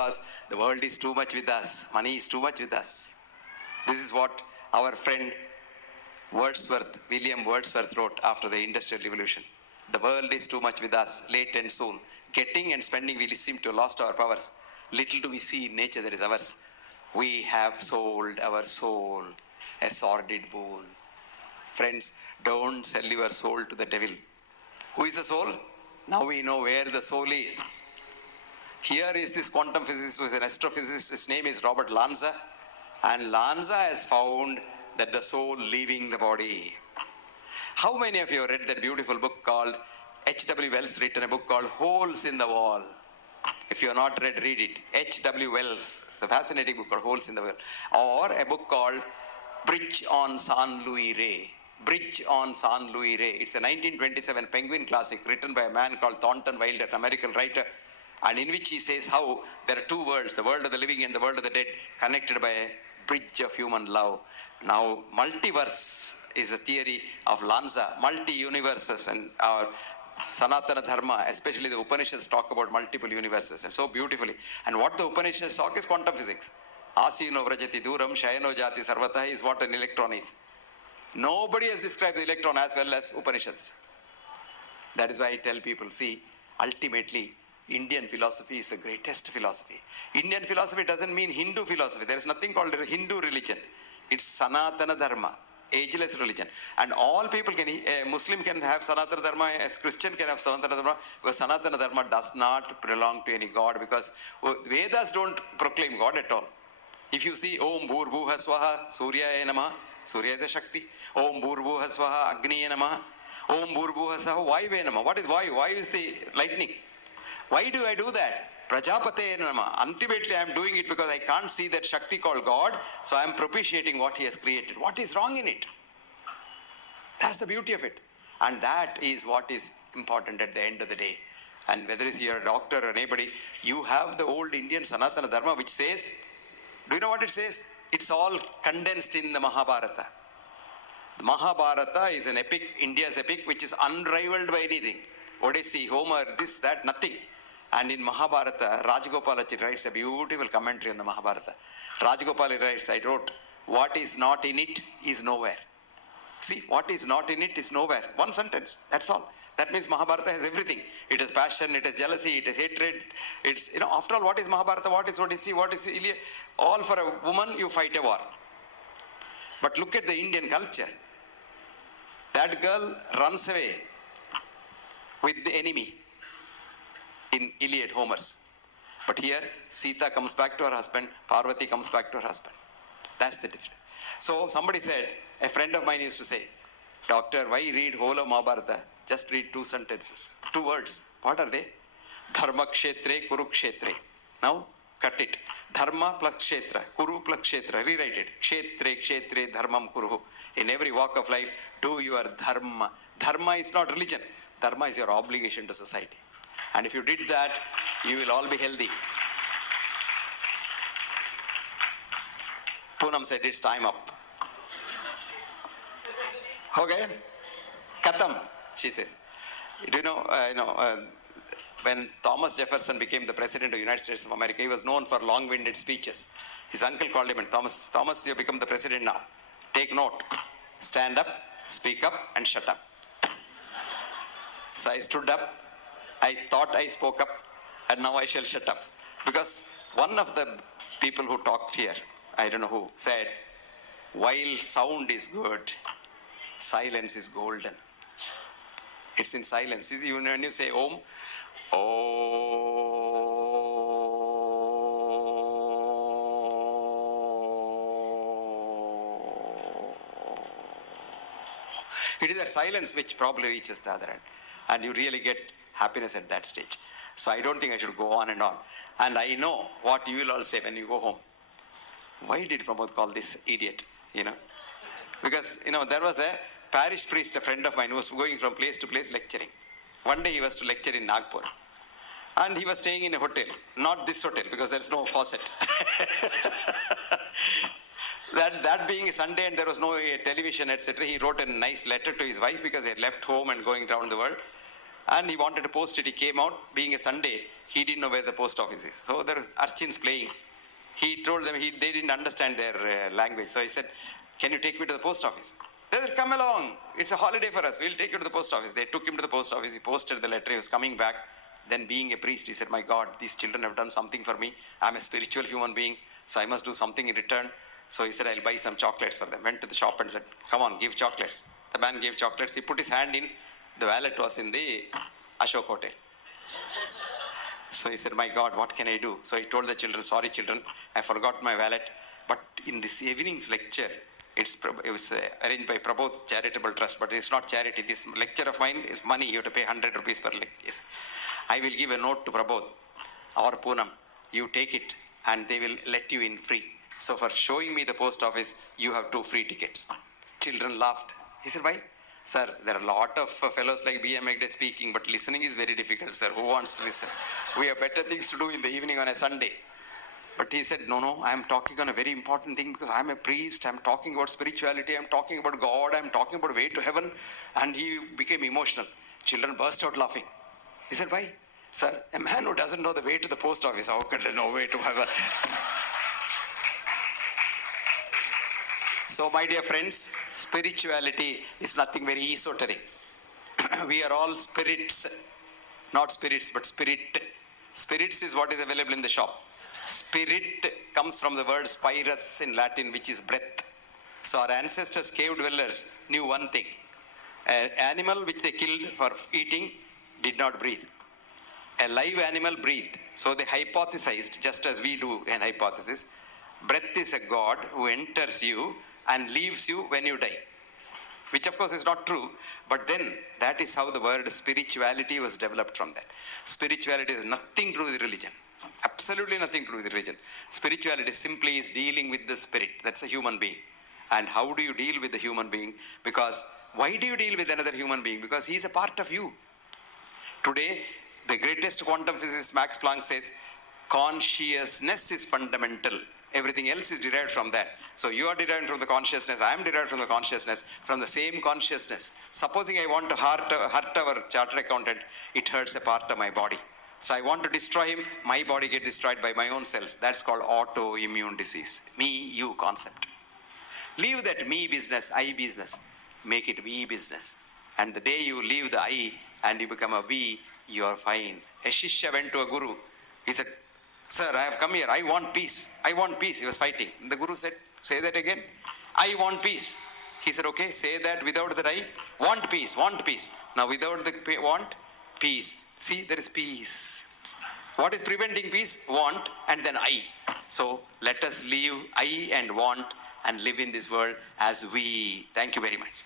because the world is too much with us. Money is too much with us. This is what our friend William Wordsworth wrote after the Industrial Revolution. The world is too much with us, late and soon. Getting and spending, we seem to have lost our powers. Little do we see in nature that is ours. We have sold our soul, a sordid boon. Friends, don't sell your soul to the devil. Who is the soul? Now we know where the soul is. Here is this quantum physicist who is an astrophysicist. His name is Robert Lanza. And Lanza has found that the soul leaving the body. How many of you have read that beautiful book called H.W. Wells written a book called Holes in the Wall? If you have not read it. H.W. Wells, the fascinating book called Holes in the Wall. Or a book called Bridge on San Luis Rey. Bridge on San Luis Rey. It's a 1927 Penguin classic written by a man called Thornton Wilder, an American writer, and in which he says how there are two worlds, the world of the living and the world of the dead, connected by a bridge of human love. Now, multiverse is a theory of Lanza, multi-universes, and our Sanatana Dharma, especially the Upanishads, talk about multiple universes, and so beautifully. And what the Upanishads talk is quantum physics. Asino vrajati duram shayano jati sarvata is what an electron is. Nobody has described the electron as well as Upanishads. That is why I tell people, see, ultimately, Indian philosophy is the greatest philosophy. Indian philosophy doesn't mean Hindu philosophy. There is nothing called Hindu religion. It's Sanatana Dharma, ageless religion. And all people can, a Muslim can have Sanatana Dharma, a Christian can have Sanatana Dharma, because Sanatana Dharma does not belong to any God, because Vedas don't proclaim God at all. If you see Om Bhurbuha Swaha Suryaya Namaha, Surya is a Shakti. Om Bhurbuha Swaha Agniya Namaha. Om Bhurbuha Swaha Vayuve Namaha. What is Vayu? Vayu is the lightning. Why do I do that? Prajapate Namaha. Ultimately I am doing it because I can't see that Shakti called God, so I am propitiating what he has created. What is wrong in it? That's the beauty of it. And that is what is important at the end of the day. And whether it's you're a doctor or anybody, you have the old Indian Sanatana Dharma which says, do you know what it says? It's all condensed in the Mahabharata. The Mahabharata is an epic, India's epic, which is unrivaled by anything. Odyssey, Homer, this, that, nothing. And in Mahabharata, Rajagopalacharya writes a beautiful commentary on the Mahabharata. Rajagopalacharya writes, I wrote, what is not in it is nowhere. See, what is not in it is nowhere. One sentence, that's all. That means Mahabharata has everything. It has passion, it has jealousy, it has hatred. It's, after all, what is Mahabharata, what is Odyssey, what is Iliad? All for a woman, you fight a war. But look at the Indian culture. That girl runs away with the enemy in Iliad, Homer's. But here, Sita comes back to her husband, Parvati comes back to her husband. That's the difference. So somebody said, a friend of mine used to say, Doctor, why read whole of Mahabharata? Just read two sentences, two words. What are they? Dharma kshetre, kuru kshetre. Now, cut it. Dharma plus kshetra, kuru plus kshetra. Rewrite it. Kshetre, kshetre, dharmam kuruhu. In every walk of life, do your dharma. Dharma is not religion. Dharma is your obligation to society. And if you did that, you will all be healthy. Poonam said it's time up. Okay? Katam, she says. Do you know, when Thomas Jefferson became the president of the United States of America, he was known for long-winded speeches. His uncle called him, and Thomas, you become the president now. Take note. Stand up, speak up, and shut up. So I stood up. I thought I spoke up, and now I shall shut up. Because one of the people who talked here, I don't know who, said, while sound is good, silence is golden. It's in silence. See, when you say Om, it is that silence which probably reaches the other end. And you really get happiness at that stage. So I don't think I should go on and on. And I know what you will all say when you go home. Why did Pramod call this idiot? Because, there was a parish priest, a friend of mine, who was going from place to place lecturing. One day he was to lecture in Nagpur. And he was staying in a hotel. Not this hotel, because there's no faucet. That being a Sunday and there was no television, etc., he wrote a nice letter to his wife because he had left home and going around the world. And he wanted to post it. He came out, being a Sunday, He didn't know where the post office is. So there are urchins playing. He told them they didn't understand their language. So he said, can you take me to the post office? They said, come along. It's a holiday for us. We'll take you to the post office. They took him to the post office. He posted the letter. He was coming back. Then being a priest, he said, my God, these children have done something for me. I'm a spiritual human being, so I must do something in return. So he said, I'll buy some chocolates for them. Went to the shop and said, come on, give chocolates. The man gave chocolates. He put his hand in. The wallet was in the Ashok Hotel. So he said, my God, what can I do? So he told the children, sorry children, I forgot my wallet. But in this evening's lecture, it was arranged by Prabodh Charitable Trust, but it's not charity. This lecture of mine is money. You have to pay 100 rupees per lecture. Yes. I will give a note to Prabodh or Poonam. You take it and they will let you in free. So for showing me the post office, you have 2 free tickets. Children laughed. He said, why? Sir, there are a lot of fellows like M Hegde speaking, but listening is very difficult, sir. Who wants to listen? We have better things to do in the evening on a Sunday. But he said, no, I am talking on a very important thing because I am a priest. I am talking about spirituality. I am talking about God. I am talking about way to heaven. And he became emotional. Children burst out laughing. He said, why? Sir, a man who doesn't know the way to the post office, how could he know way to heaven? So, my dear friends, spirituality is nothing very esoteric. We are all spirits, not spirits, but spirit. Spirits is what is available in the shop. Spirit comes from the word spirus in Latin, which is breath. So, our ancestors, cave dwellers, knew one thing. An animal which they killed for eating did not breathe. A live animal breathed. So, they hypothesized, just as we do an hypothesis, breath is a God who enters you and leaves you when you die, which of course is not true, but then that is how the word spirituality was developed from that. Spirituality has nothing to do with religion, absolutely nothing to do with religion. Spirituality simply is dealing with the spirit, that's a human being. And how do you deal with the human being? Because why do you deal with another human being? Because he is a part of you. Today, the greatest quantum physicist Max Planck says, consciousness is fundamental. Everything else is derived from that. So you are derived from the consciousness, I am derived from the consciousness, from the same consciousness. Supposing I want to hurt our chartered accountant, it hurts a part of my body. So I want to destroy him, my body gets destroyed by my own cells. That's called autoimmune disease. Me, you concept. Leave that me business, I business. Make it we business. And the day you leave the I and you become a we, you are fine. A Shishya went to a guru. He said, sir, I have come here. I want peace. I want peace. He was fighting. The guru said, say that again. I want peace. He said, okay, say that without the I. Want peace, want peace. Now without the want, peace. See, there is peace. What is preventing peace? Want and then I. So let us leave I and want and live in this world as we. Thank you very much.